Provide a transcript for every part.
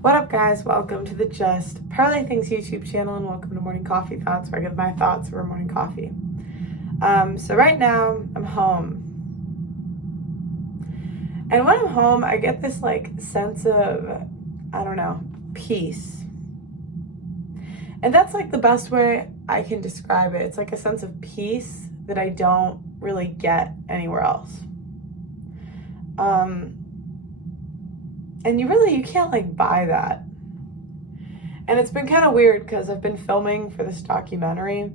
What up, guys? Welcome to the Just Parlay Things YouTube channel, and welcome to Morning Coffee Thoughts, where I give my thoughts over morning coffee. So right now I'm home, and when I'm home, I get this sense of, I don't know, peace, and that's the best way I can describe it. It's like a sense of peace that I don't really get anywhere else. And you can't buy that. And it's been kind of weird because I've been filming for this documentary,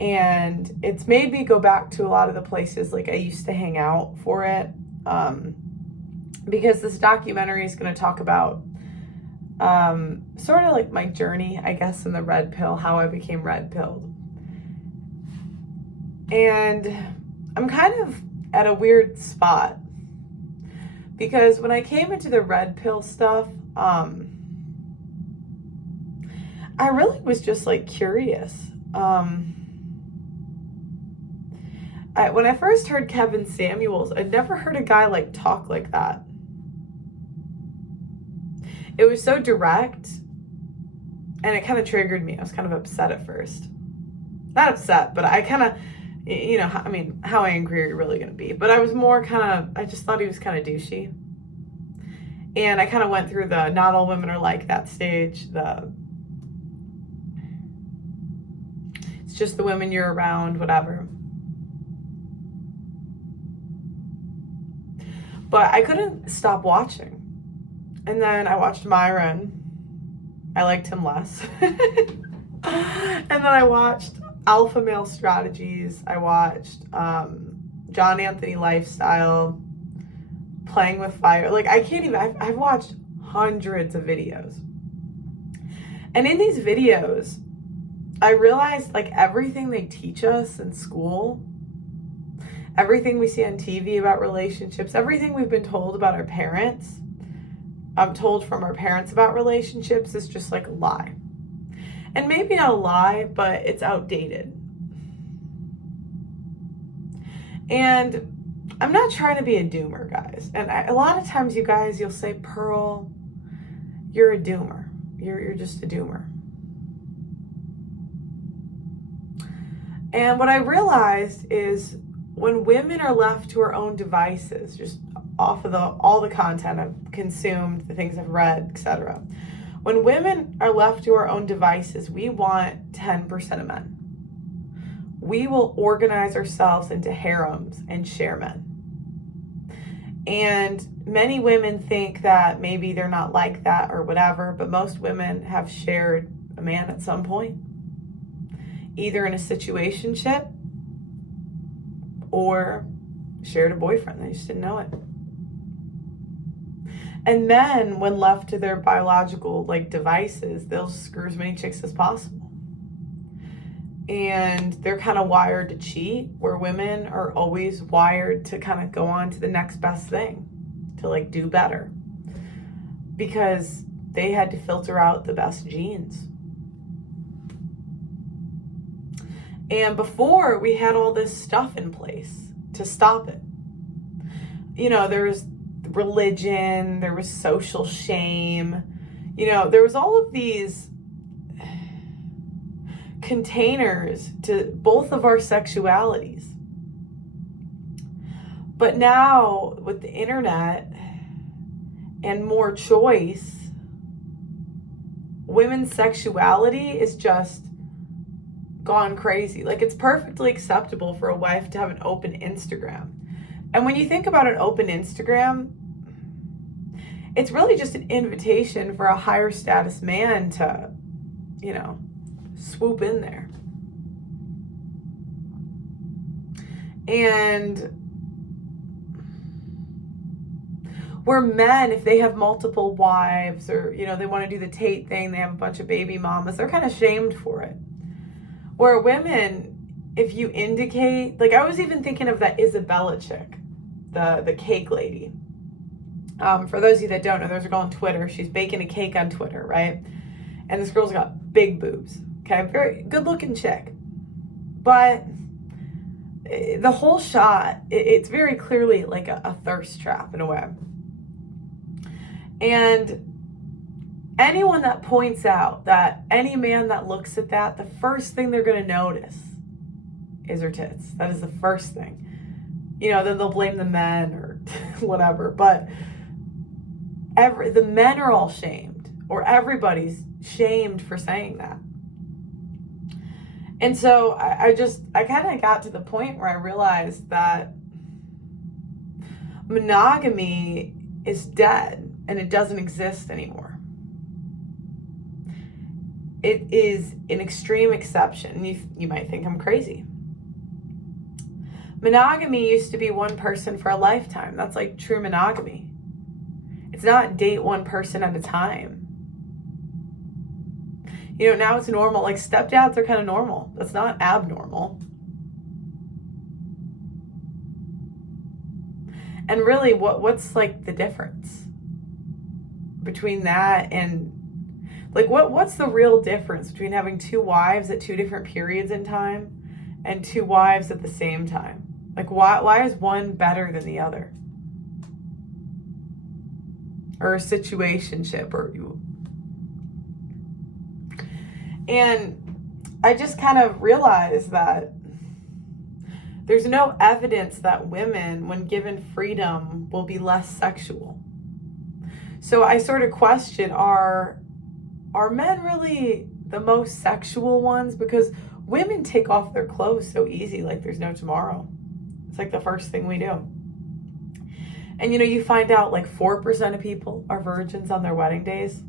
and it's made me go back to a lot of the places I used to hang out for it. Because this documentary is going to talk about sort of my journey, I guess, in the red pill, how I became red pilled. And I'm kind of at a weird spot. Because when I came into the red pill stuff, I really was just curious. When I first heard Kevin Samuels, I'd never heard a guy talk like that. It was so direct, and it kind of triggered me. I was kind of upset at first. Not upset, but I kind of, how angry are you really going to be? But I was more I just thought he was kind of douchey. And I kind of went through the not all women are like that stage. It's just the women you're around, whatever. But I couldn't stop watching. And then I watched Myron. I liked him less. And then I watched Alpha Male Strategies. I watched John Anthony Lifestyle, Playing with Fire. I've watched hundreds of videos. And in these videos, I realized everything they teach us in school, everything we see on TV about relationships, everything we've been told about our parents, told from our parents about relationships, is just a lie. And maybe not a lie, but it's outdated. And I'm not trying to be a doomer, guys. And a lot of times, you guys, you'll say, Pearl, you're a doomer. You're just a doomer. And what I realized is when women are left to our own devices, just off of all the content I've consumed, the things I've read, etc. When women are left to our own devices, we want 10% of men. We will organize ourselves into harems and share men. And many women think that maybe they're not like that or whatever, but most women have shared a man at some point, either in a situationship or shared a boyfriend. They just didn't know it. And men, when left to their biological devices, they'll screw as many chicks as possible. And they're kind of wired to cheat, where women are always wired to kind of go on to the next best thing, to do better, because they had to filter out the best genes. And before, we had all this stuff in place to stop it. There was religion, there was social shame, there was all of these containers to both of our sexualities. But now, with the internet and more choice, women's sexuality is just gone crazy. It's perfectly acceptable for a wife to have an open Instagram. And when you think about an open Instagram, it's really just an invitation for a higher status man to, swoop in there. And where men, if they have multiple wives, or, they want to do the Tate thing, they have a bunch of baby mamas, they're kind of shamed for it. Where women, if you indicate, I was even thinking of that Isabella chick, the cake lady. For those of you that don't know, there's a girl on Twitter. She's baking a cake on Twitter, right? And this girl's got big boobs. Okay, very good looking chick. But the whole shot, it's very clearly a thirst trap in a way. And anyone that points out that any man that looks at that, the first thing they're going to notice is her tits. That is the first thing. Then they'll blame the men or whatever. But the men are all shamed, or everybody's shamed for saying that. And so I kind of got to the point where I realized that monogamy is dead and it doesn't exist anymore. It is an extreme exception. You might think I'm crazy. Monogamy used to be one person for a lifetime. That's like true monogamy. It's not date one person at a time. Now it's normal. Like stepdads are kind of normal. That's not abnormal. And really, what's like the difference between that and like what's the real difference between having two wives at two different periods in time and two wives at the same time? Like why is one better than the other? Or a situationship and I just kind of realized that there's no evidence that women, when given freedom, will be less sexual. So I sort of question, are men really the most sexual ones? Because women take off their clothes so easy, like there's no tomorrow. It's like the first thing we do. And you find out like 4% of people are virgins on their wedding days.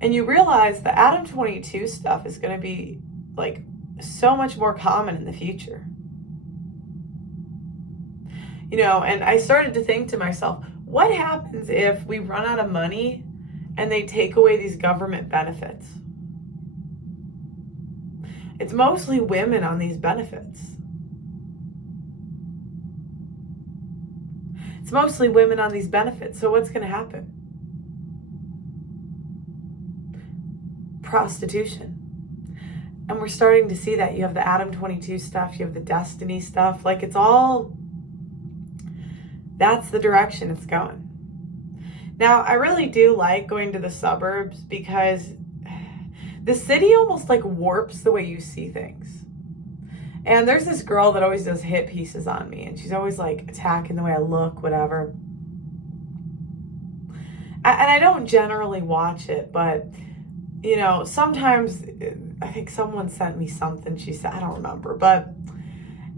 And you realize the Adam 22 stuff is going to be like so much more common in the future. And I started to think to myself, what happens if we run out of money and they take away these government benefits? It's mostly women on these benefits. It's mostly women on these benefits. So what's going to happen? Prostitution. And we're starting to see that. You have the Adam 22 stuff, you have the Destiny stuff. Like that's the direction it's going. Now, I really do like going to the suburbs because the city almost like warps the way you see things. And there's this girl that always does hit pieces on me, and she's always like attacking the way I look, whatever. And I don't generally watch it, but sometimes I think someone sent me something. She said, I don't remember,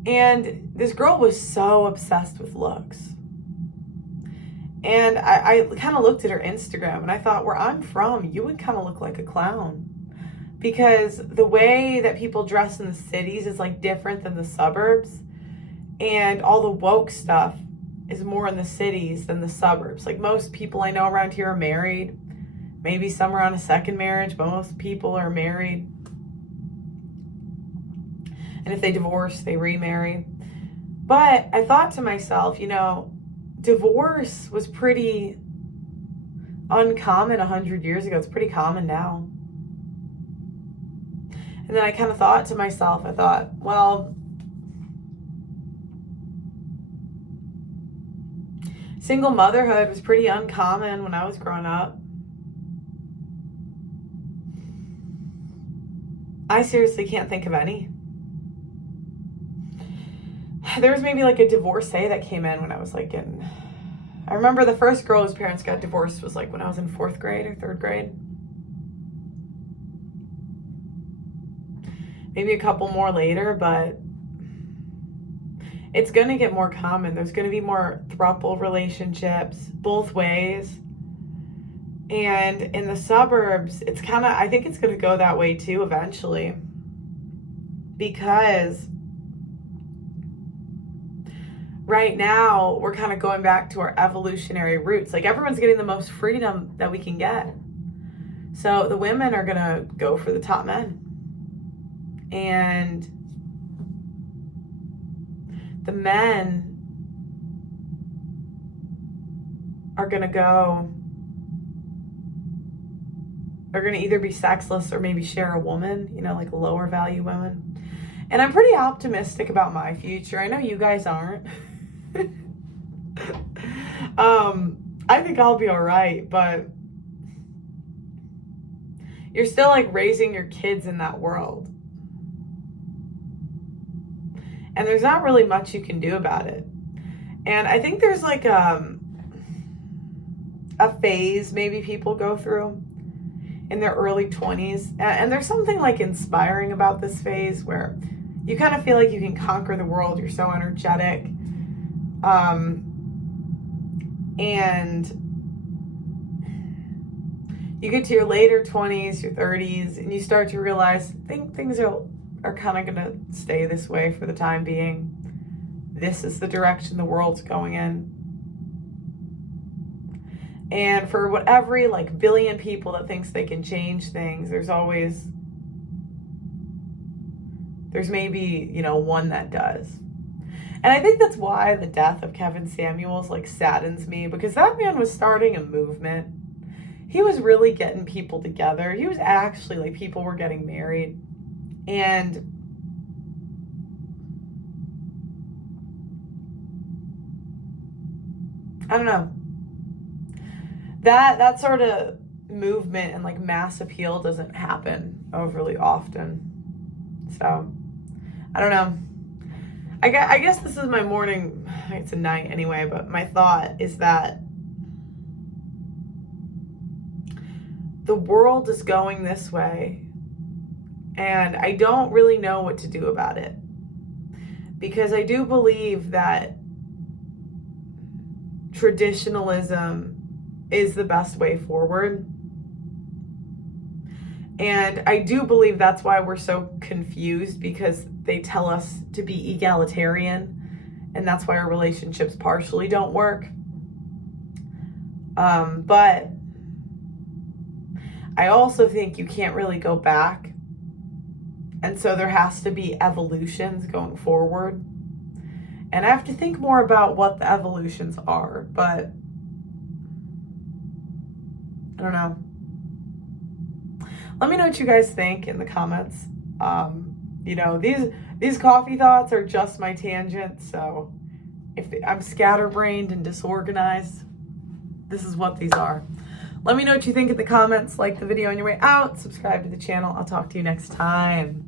and this girl was so obsessed with looks. And I kind of looked at her Instagram and I thought, where I'm from, you would kind of look like a clown. Because the way that people dress in the cities is like different than the suburbs. And all the woke stuff is more in the cities than the suburbs. Like most people I know around here are married. Maybe some are on a second marriage, but most people are married. And if they divorce, they remarry. But I thought to myself, divorce was pretty uncommon 100 years ago. It's pretty common now. And then I kind of thought to myself, well, single motherhood was pretty uncommon when I was growing up. I seriously can't think of any. There was maybe like a divorcee that came in when I was like I remember the first girl whose parents got divorced was like when I was in 4th grade or 3rd grade. Maybe a couple more later, but it's going to get more common. There's going to be more throuple relationships both ways. And in the suburbs, I think it's going to go that way too eventually. Because right now, we're kind of going back to our evolutionary roots. Like everyone's getting the most freedom that we can get. So the women are going to go for the top men. And the men are going to either be sexless or maybe share a woman, like lower value women. And I'm pretty optimistic about my future. I know you guys aren't. I think I'll be all right, but You're still like raising your kids in that world. And there's not really much you can do about it. And I think there's like a phase maybe people go through in their early 20s. And there's something like inspiring about this phase where you kind of feel like you can conquer the world. You're so energetic. And you get to your later 20s, your 30s, and you start to realize things are kind of going to stay this way for the time being. This is the direction the world's going in. And for what every like billion people that thinks they can change things, there's maybe, you know, one that does. And I think that's why the death of Kevin Samuels like saddens me, because that man was starting a movement. He was really getting people together. He was actually like, people were getting married. And I don't know. That sort of movement and like mass appeal doesn't happen overly often. So, I don't know. I guess this is my morning, it's a night anyway, but my thought is that the world is going this way, and I don't really know what to do about it. Because I do believe that traditionalism is the best way forward. And I do believe that's why we're so confused, because they tell us to be egalitarian, and that's why our relationships partially don't work. But I also think you can't really go back. And so there has to be evolutions going forward. And I have to think more about what the evolutions are, but I don't know. Let me know what you guys think in the comments. You know, these coffee thoughts are just my tangent, so if I'm scatterbrained and disorganized, this is what these are. Let me know what you think in the comments. Like the video on your way out. Subscribe to the channel. I'll talk to you next time.